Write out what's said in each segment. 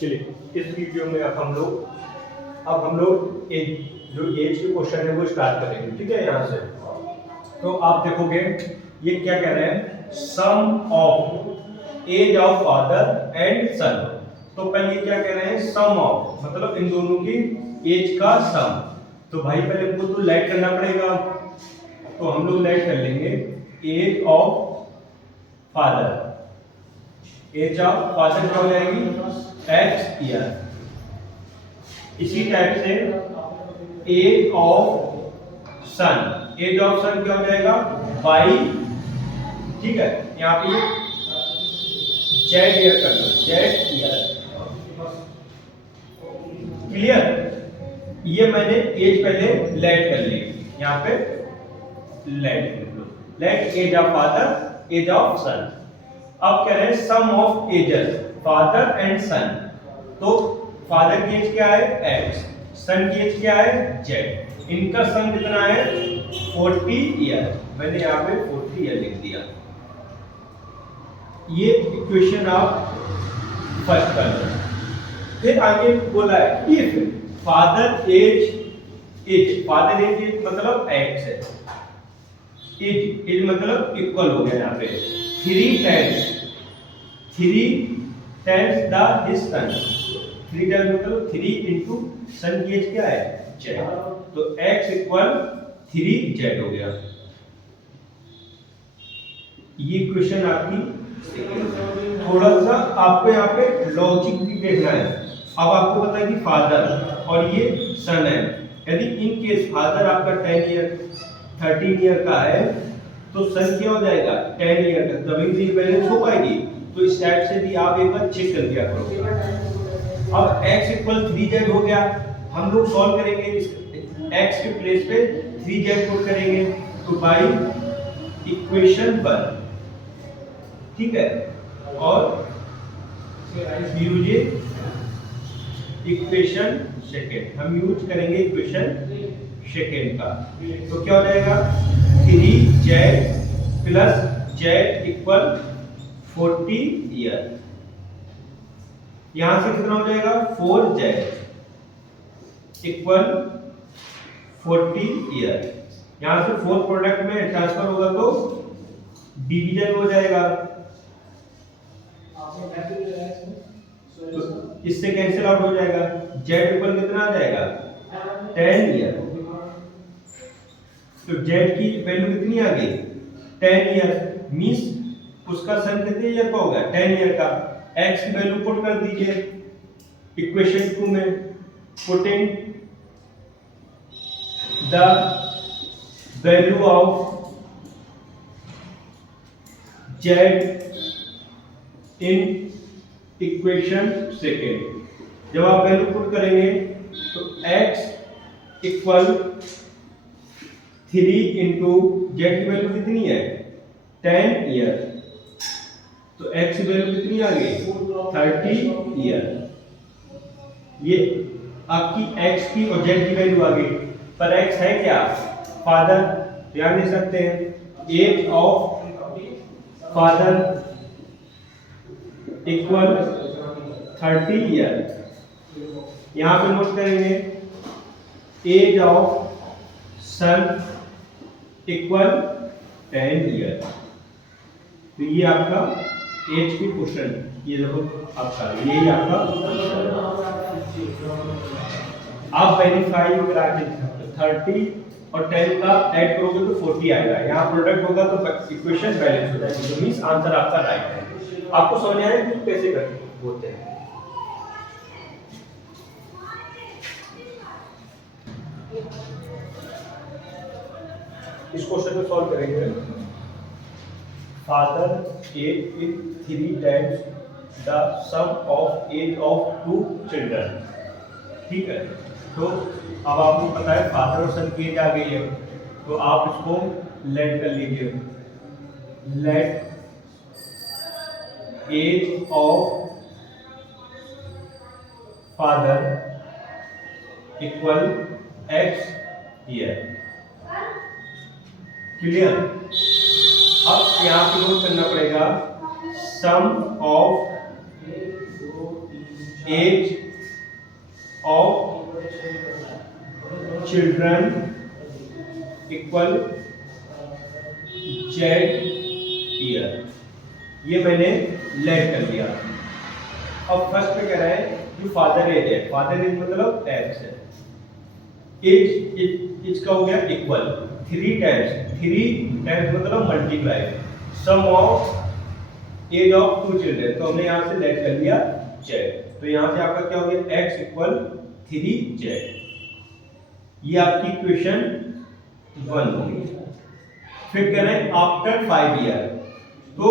चलिए इस वीडियो में अब हम लोग एक जो एज के क्वेश्चन है वो स्टार्ट करेंगे, ठीक है। यहाँ से तो आप देखोगे ये क्या कह रहे हैं, sum of age of father and son. तो पहले ये क्या कह रहे हैं, सम ऑफ मतलब इन दोनों की एज का सम। तो भाई पहले हमको तो लेट करना पड़ेगा, तो हम लोग लेट कर लेंगे age of father. Age of father क्या हो जाएगी, x ईयर। इसी टाइप से age of son, age of son क्या हो जाएगा, y, ठीक है। यहाँ पे जेड ईयर कर लो, जेड ईयर। क्लियर। ये मैंने एज पहले लेट कर ली, यहाँ पे लेट कर लो, let age of father, age of son. अब कह रहे हैं sum of ages father and son. तो फादर की एज क्या है x, सन की एज क्या है z। इनका सन कितना है 40 ईयर। मैंने यहाँ पे 40 ईयर लिख दिया। ये इक्वेशन आप फर्स्ट कर लो। फिर आगे बोला है इफ फादर एज मतलब x है, एज मतलब इक्वल हो गया यहाँ पे 3 times the his son. 3 times मतलब 3 इंटू सन की एज क्या है z। तो x इक्वल 3z हो गया। ये क्वेश्चन आपकी थोड़ा सा आपको यहाँ पे लॉजिक भी देखना है। अब आपको पता है कि फादर और ये सन है, यदि इन केस फादर आपका 10 ईयर 13 ईयर का है तो सन क्या हो जाएगा 10 ईयर का, तभी तो ये बैलेंस हो पाएगी। तो इस टाइप से भी आप एक बार चेक कर दिया करो। अब x इक्वल 3z हो गया, हम लोग सॉल्व करेंगे इस x के प्लेस पे 3z पुट करेंगे तो बाय इक्वेशन 1, ठीक है। और यूज इक्वेशन सेकेंड, हम यूज करेंगे इक्वेशन सेकेंड का। तो क्या हो जाएगा 3z plus z equal 40 year. यहां से कितना हो जाएगा 4z इक्वल 40 ईयर। यहां से 4 प्रोडक्ट में ट्रांसफर होगा तो डिवीजन हो जाएगा, तो इससे कैंसिल आउट हो जाएगा। z इक्वल कितना आ जाएगा 10 ईयर। तो z की वैल्यू कितनी आ गई 10 ईयर, मींस उसका सन कितने ईयर का होगा 10 ईयर का। x की वैल्यू पुट कर दीजिए इक्वेशन 2 में, putting the value of z in equation second. जब आप वैल्यू पुट करेंगे तो x इक्वल 3 इंटू z की वैल्यू कितनी है 10 ईयर, तो x की वैल्यू कितनी आ गई 30 ईयर। ये आपकी x की और z की वैल्यू आ गई, पर x है क्या फादर, ध्यान दे सकते हैं। Age of father equal 30 year. यहां पे नोट करेंगे age of son equal 10 year. तो ये आपका एज की क्वेश्चन, ये देखो आपका यही आपका आप वेरीफाई करा के 30 और 10 का ऐड करोगे तो 40 आएगा। यहाँ प्रोडक्ट होगा तो इक्वेशन बैलेंस हो जाएगी, तो मींस आंसर आपका राइट है। आपको समझ आया कि कैसे करते होते हैं। इस क्वेश्चन को सॉल्व करेंगे। Father age is 3 times the sum of age of 2 children, ठीक है। तो अब आपको पता है फादर और सन की एज आ गई है, तो आप इसको लेट कर लीजिए। Let age of father equal x year. Clear. अब यहाँ पे नोट करना पड़ेगा sum of age of children equal Z year. ये मैंने लेट कर लिया। अब फर्स्ट में कह रहा है जो फादर एज है, फादर एज मतलब एक्स है, एज इसका हो गया इक्वल 3 टाइम्स मतलब multiply sum of age of 2 children. तो हमने यहां से लेट कर लिया जेड, तो यहां से आपका क्या हो गया x इक्वल 3z। ये आपकी इक्वेशन 1 होगी। फिर कह रहे हैं आफ्टर 5 ईयर, तो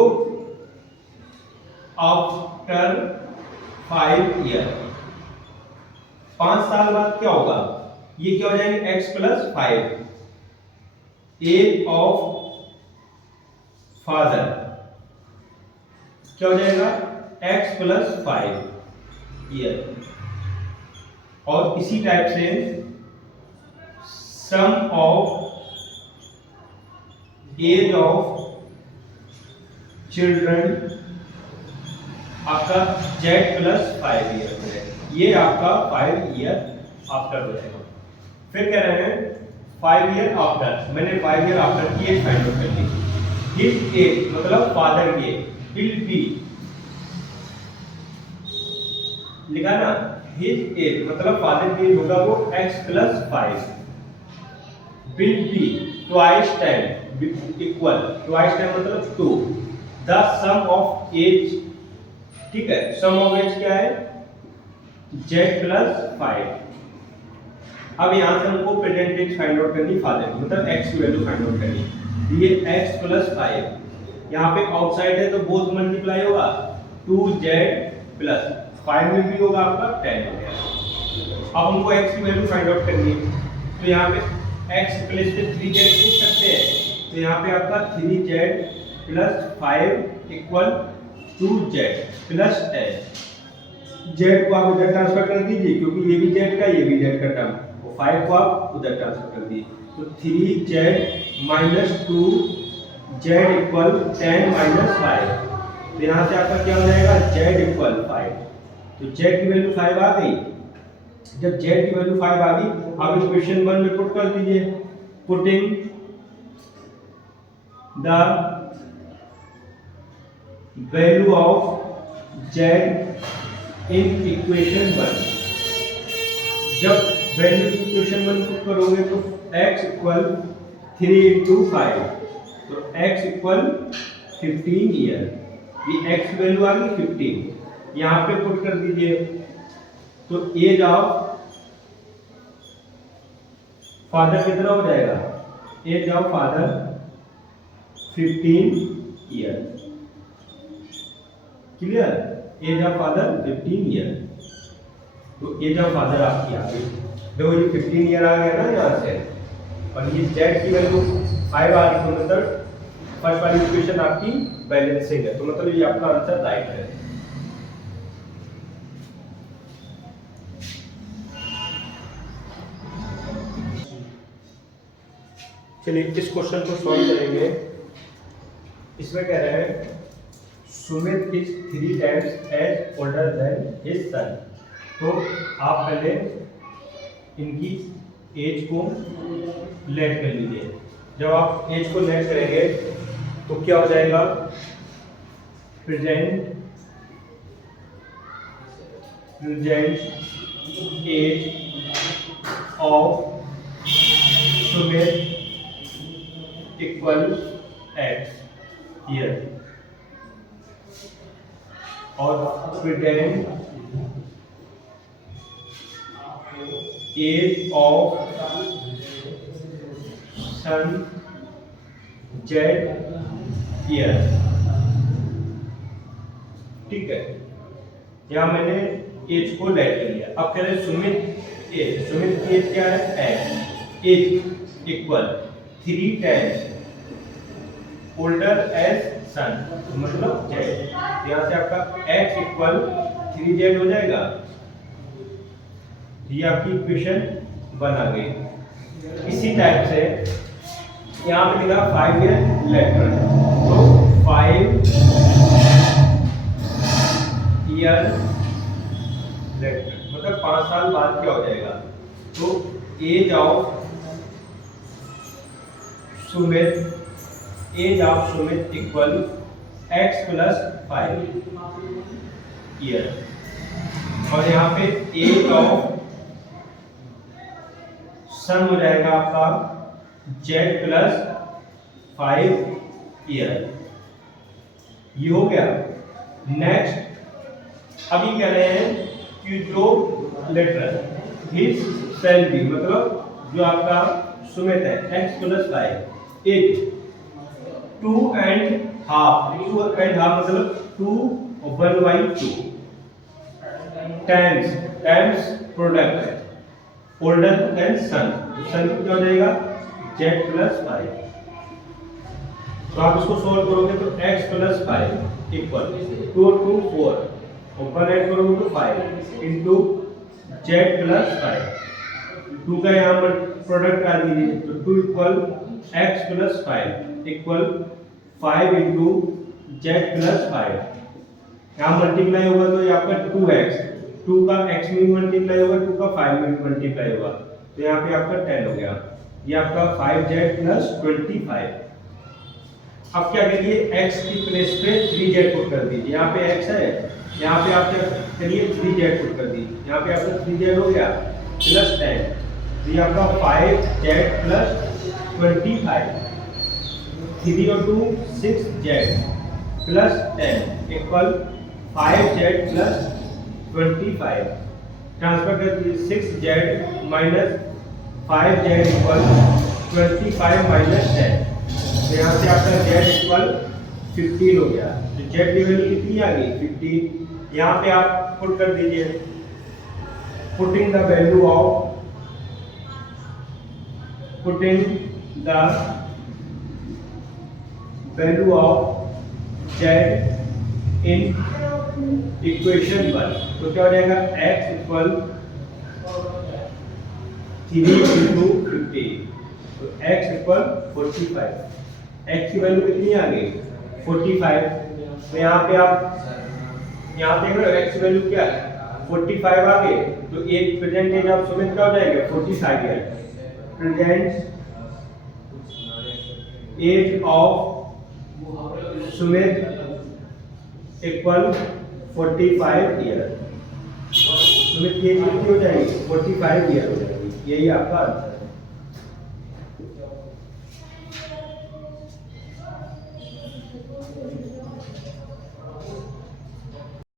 आफ्टर 5 ईयर 5 साल बाद क्या होगा, ये क्या हो जाएंगे x plus 5 age of father क्या हो जाएगा x प्लस 5 ईयर। और इसी टाइप से सम ऑफ एज ऑफ चिल्ड्रन आपका z प्लस 5 ईयर है, ये आपका 5 ईयर आफ्टर हो जाएगा। फिर कह रहे हैं 5 ईयर आफ्टर, मैंने 5 ईयर आफ्टर की एज फाइंड आउट कर ली। हिज एज मतलब फादर की विल बी, लिखा ना, हिज एज मतलब फादर की एज होगा वो x plus 5 will be twice time equal, twice time मतलब 2 द सम ऑफ एज। ठीक है, सम ऑफ एज क्या है z प्लस 5। अब यहां से हमको प्रेजेंट एज फाइंड आउट करनी, फादर की मतलब x की वैल्यू फाइंड आउट करनी। ये x प्लस 5 यहाँ पे आउटसाइड है तो बोथ मल्टीप्लाई होगा 2z प्लस 5 में भी होगा आपका 10 हो गया। अब हमको x की वैल्यू फाइंड आउट करनी है, तो यहाँ पे x प्लस पे 3z लिख सकते हैं, तो यहाँ पे आपका 3z plus 5 equal 2z plus 10। z को आप उधर ट्रांसफर कर दीजिए क्योंकि ये भी z का ये भी z का टर्म, तो 5 को आप उधर ट्रांसफर कर दीजिए, तो 3z minus 2z equal 10 minus 5। तो यहाँ से आपका क्या हो जाएगा z इक्वल 5, तो z की वैल्यू 5 आ गई। जब z की वैल्यू 5 आ गई, आप इक्वेशन 1 में पुट कर दीजिए, putting the value of z in equation 1। जब वैल्यू इक्वेशन 1 पुट करोगे तो x इक्वल 3 इंटू 5, तो x इक्वल 15 ईयर। ये x की वैल्यू आ गई 15, यहाँ पे पुट कर दीजिए, तो एज ऑफ फादर कितना हो जाएगा, age of father 15 year. Clear, age of father 15 year, तो एज ऑफ फादर आपकी आ गई। देखो ये 15 ईयर आ गया ना यहाँ से, और ये z की वैल्यू 5 आ गई, तो मतलब फर्स्ट वाली इक्वेशन आपकी बैलेंसिंग है, तो मतलब ये आपका आंसर राइट है। चलिए इस क्वेश्चन को सॉल्व करेंगे। इसमें कह रहे हैं Sumit is 3 times age older than his son. तो आप पहले इनकी एज को लेट कर लीजिए। जब आप एज को लेट करेंगे तो क्या हो जाएगा, present age of Sumit equal x year, और present age of son z year. ठीक है, यहां मैंने एज को लेट कर लिया। अब कह रहे सुमित एज, सुमित की एज क्या है x, age equal 3 times older age son, मतलब z। यहाँ से आपका x इक्वल 3z हो जाएगा। ये आपकी इक्वेशन 1 आ गई। इसी टाइप से यहाँ पे लिखा 5 ईयर लेटर, तो 5 ईयर लेफ्ट मतलब 5 साल बाद क्या हो जाएगा, तो age of Sumit equal x plus 5 year, और यहाँ पे एज ऑफ सन हो जाएगा आपका z प्लस 5 ईयर। ये हो गया। नेक्स्ट अभी कह रहे हैं कि जो लेटर हिज सैलरी मतलब जो आपका सुमित है x प्लस 5 इज 2.5 मतलब 2/2 टाइम्स प्रोडक्ट है ओल्डर देन सन, सन क्या हो जाएगा z प्लस 5। तो आप इसको सोल्व करोगे तो x प्लस 5 इक्वल 2 to 4 ऊपर ऐड करोगे तो 5 इंटू z प्लस 5, 2 का यहाँ पर प्रोडक्ट आ दीजिए तो 2 equal x plus 5 equal 5 into z plus 5, यहाँ मल्टीप्लाई होगा तो ये आपका 2x, 2 का x में मल्टीप्लाई होगा 2 का 5 में मल्टीप्लाई होगा तो यहाँ पे आपका 10 हो गया, ये आपका 5z प्लस 25। अब क्या करिए x की प्लेस पे 3z पुट कर दीजिए, यहाँ पे x है यहाँ पे आप क्या करिए 3z पुट कर दीजिए, यहाँ पे आपका 3z हो गया प्लस 10, तो ये आपका 5z प्लस 25, 3 और 2 6z plus 10 equal 5z plus 25, transfer कर दीजिए 6z minus 5z equal 25 minus 10, तो यहाँ से आपका z इक्वल 15 हो गया, तो z की वैल्यू कितनी आ गई 15। यहाँ पे आप पुट कर दीजिए, putting the value of z in equation 1, तो क्या हो जाएगा x इक्वल 3 इंटू 15, तो x इक्वल 45, x की वैल्यू कितनी आ गई 45, तो यहाँ पे आप यहाँ देख रहे हो x की वैल्यू क्या है 45 आ गई, तो एक प्रेजेंट एज ऑफ सुमित का हो जाएगा 45 year, present age of Sumit equal 45 year, Sumit की एज कितनी हो जाएगी 45 ईयर हो जाएगी, यही आपका आंसर है।